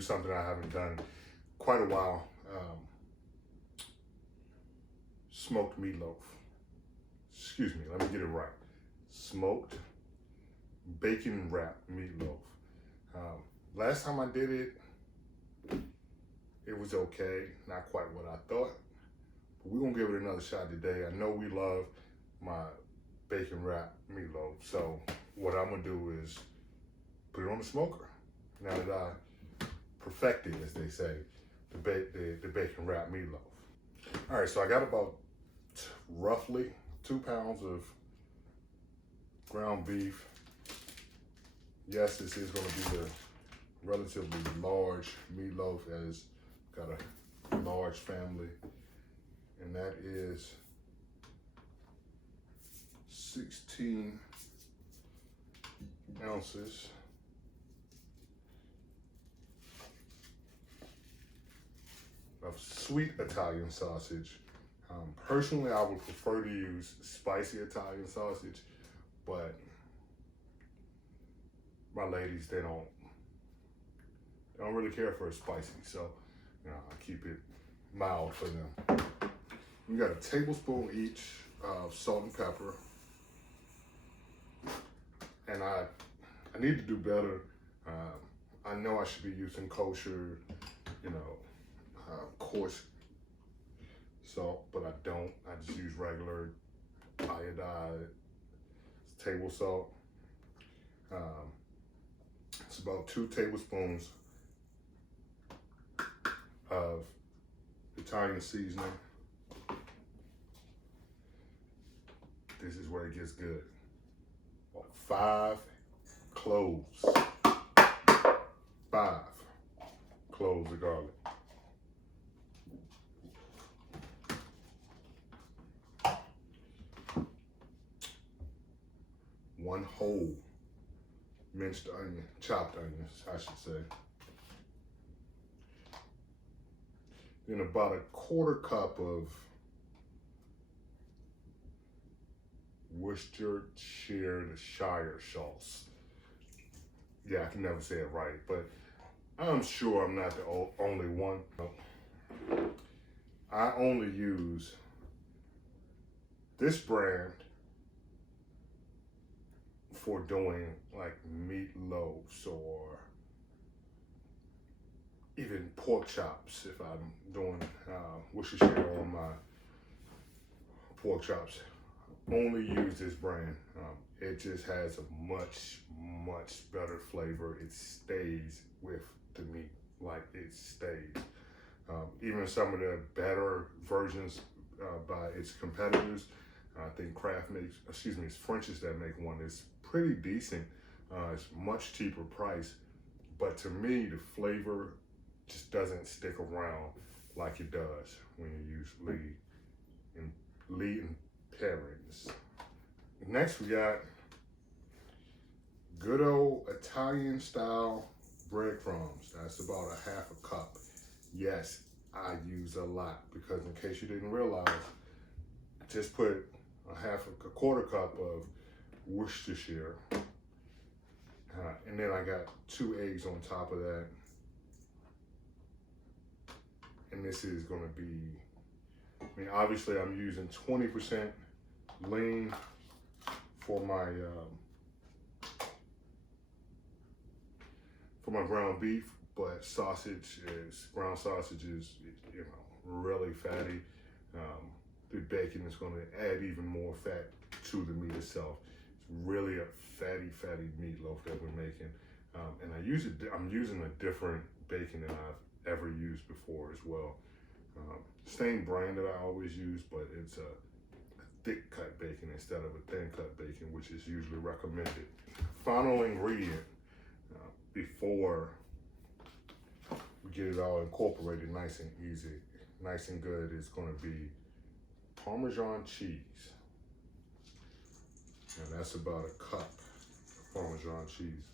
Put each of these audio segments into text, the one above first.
Something I haven't done quite a while. Smoked meatloaf. Excuse me, let me get it right. Smoked bacon wrapped meatloaf. Last time I did it, it was okay. Not quite what I thought. But we're gonna give it another shot today. I know we love my bacon wrapped meatloaf. So what I'm gonna do is put it on the smoker. Now that I perfected, as they say, the bacon wrapped meatloaf. All right, so I got about roughly 2 pounds of ground beef. Yes, this is gonna be the relatively large meatloaf, as got a large family, and that is 16 ounces of sweet Italian sausage. Personally, I would prefer to use spicy Italian sausage, but my ladies, they don't really care for it spicy, so I keep it mild for them. We got a tablespoon each of salt and pepper, and I need to do better. I know I should be using kosher, coarse salt, but I don't. I just use regular iodized table salt. It's about 2 tablespoons of Italian seasoning. This is where it gets good. About 5 cloves. 5 cloves of garlic. 1 whole minced onion, chopped onions, I should say. Then about 1/4 cup of Worcestershire sauce. Yeah, I can never say it right, but I'm sure I'm not the only one. I only use this brand for doing like meatloaves or even pork chops. If I'm doing Worcestershire on my pork chops, only use this brand. It just has a much better flavor. It stays with the meat, like it stays. Even some of the better versions by its competitors, I think it's French's that make one. It's pretty decent. It's much cheaper price, but to me, the flavor just doesn't stick around like it does when you use Lee and Perrins. Next, we got good old Italian style breadcrumbs. That's about 1/2 cup. Yes, I use a lot because in case you didn't realize, I just put 1/4 cup of Worcestershire. And then I got 2 eggs on top of that. And this is gonna be, obviously I'm using 20% lean for my ground beef, but ground sausage is, really fatty. The bacon is gonna add even more fat to the meat itself. It's really a fatty meatloaf that we're making. And I'm using a different bacon than I've ever used before as well. Same brand that I always use, but it's a thick cut bacon instead of a thin cut bacon, which is usually recommended. Final ingredient before we get it all incorporated nice and easy, nice and good, is going to be Parmesan cheese. And that's about 1 cup of Parmesan cheese.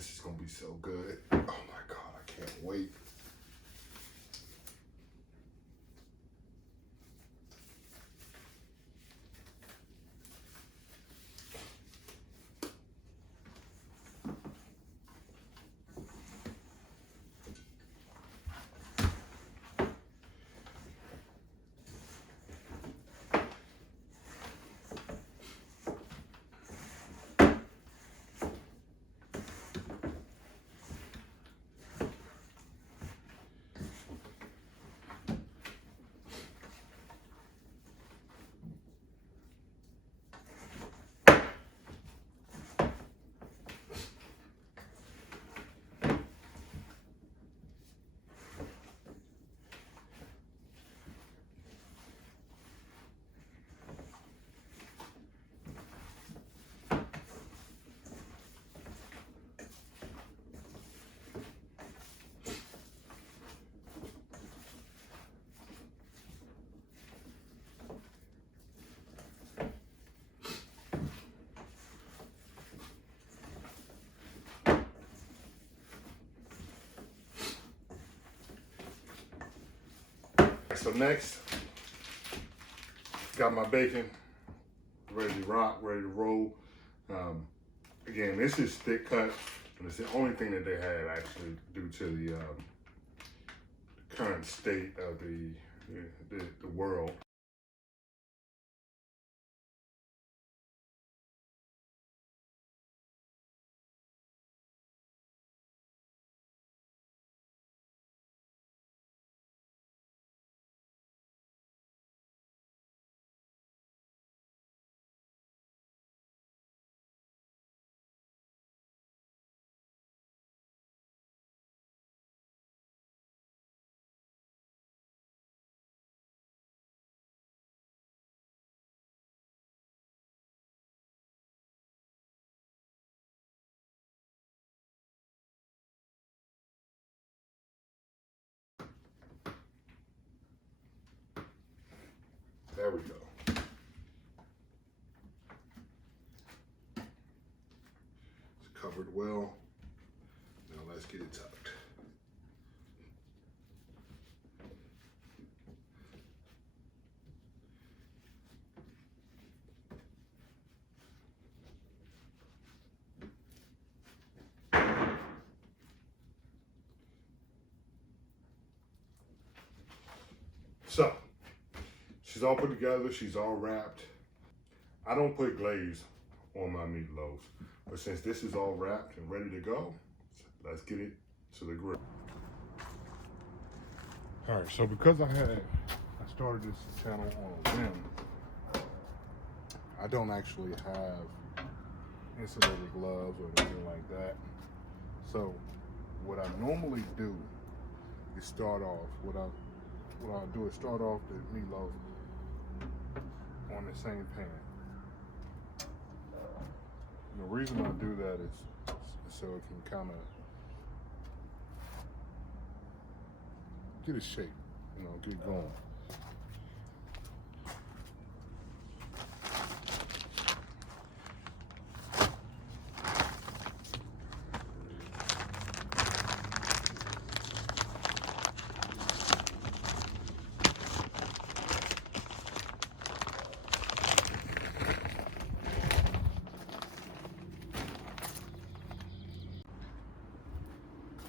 this is gonna be so good. Oh my God, I can't wait. So next, got my bacon ready to rock, ready to roll. Again, this is thick cut, and it's the only thing that they had actually due to the current state of the world. There we go. It's covered well. Now let's get it tucked. So, she's all put together, she's all wrapped. I don't put glaze on my meatloaf, but since this is all wrapped and ready to go, let's get it to the grill. All right, so because I started this channel on a whim, I don't actually have insulated gloves or anything like that. So what I normally do is start off, what I'll do is start off the meatloaf on the same pan. And the reason I do that is so it can kind of get a shape, get going.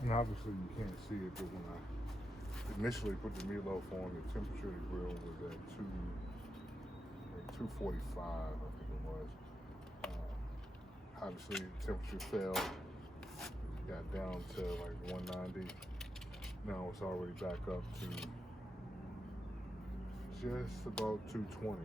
And obviously you can't see it, but when I initially put the meatloaf on, the temperature of the grill was at 245, I think it was. Obviously the temperature fell, got down to like 190. Now it's already back up to just about 220.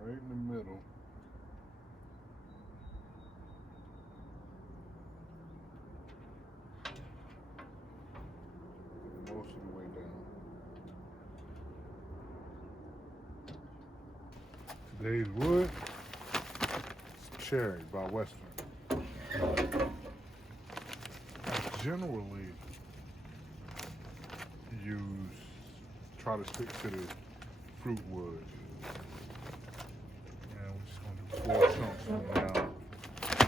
Right in the middle. Most of the way down. Today's wood, it's Cherry by Western. generally try to stick to the fruit wood. And we're just gonna do 4 chunks for now.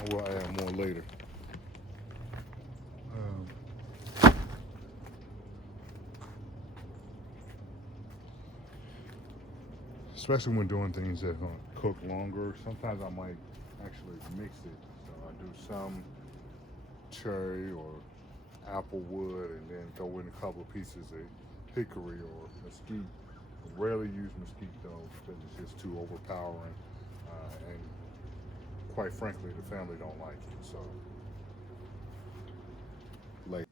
And we'll add more later. Especially when doing things that are gonna cook longer. Sometimes I might actually mix it. So I do some cherry or apple wood and then throw in a couple of pieces of hickory or mesquite. I rarely use mesquite though because it's just too overpowering, and quite frankly the family don't like it. So like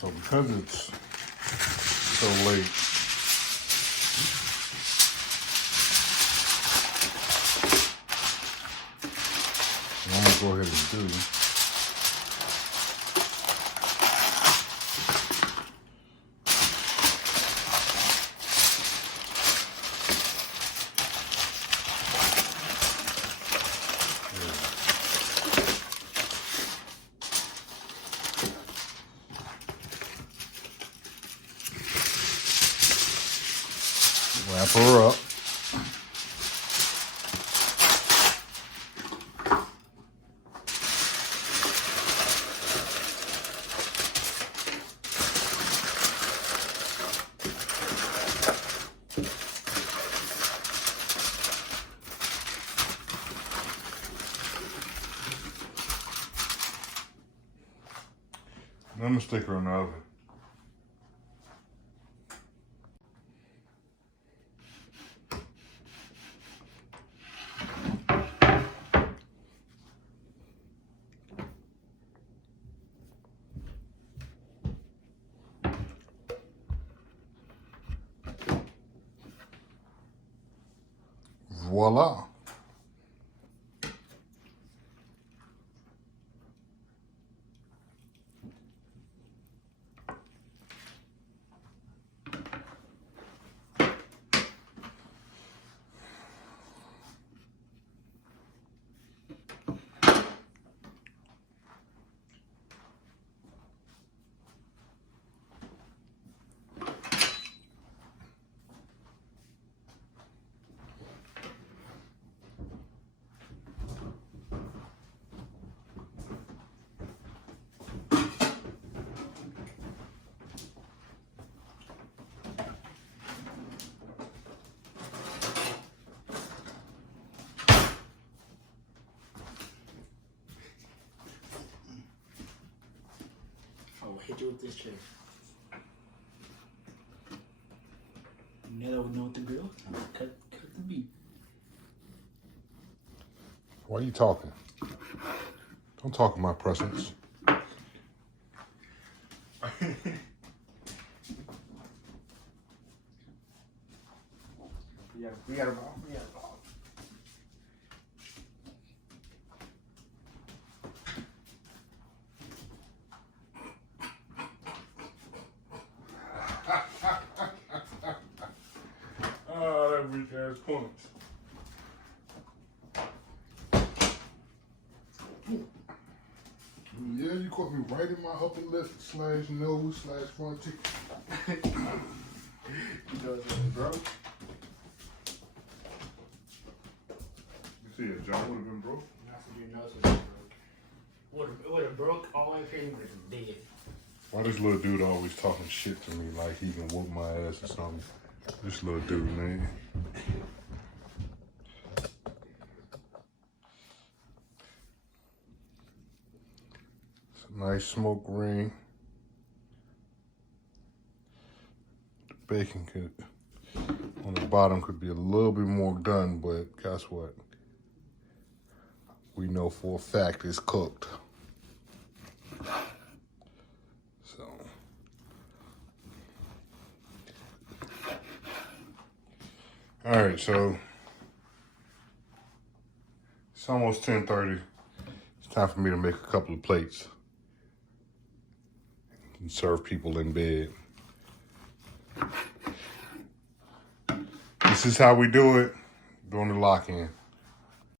so because it's so late, what I'm gonna go ahead and do wrap her up. I'm gonna stick her in the oven. Voila. I'll hit you with this chair. Now that we know what the grill, cut the meat. Why are you talking? Don't talk in my presence. We got a ball. Oh, that weak ass punch. Yeah, you caught me right in my upper lip / nose / front teeth. You know it's broke. You see it, John would have been broke. Not for your nose would have broke. It would have broke all my fingers and dead. Why this little dude always talking shit to me like he can whoop my ass or something? This little dude, man. Nice smoke ring. The bacon could, on the bottom, could be a little bit more done, but guess what? We know for a fact it's cooked. So. All right, so it's almost 10:30. It's time for me to make a couple of plates and serve people in bed. This is how we do it during the lock-in.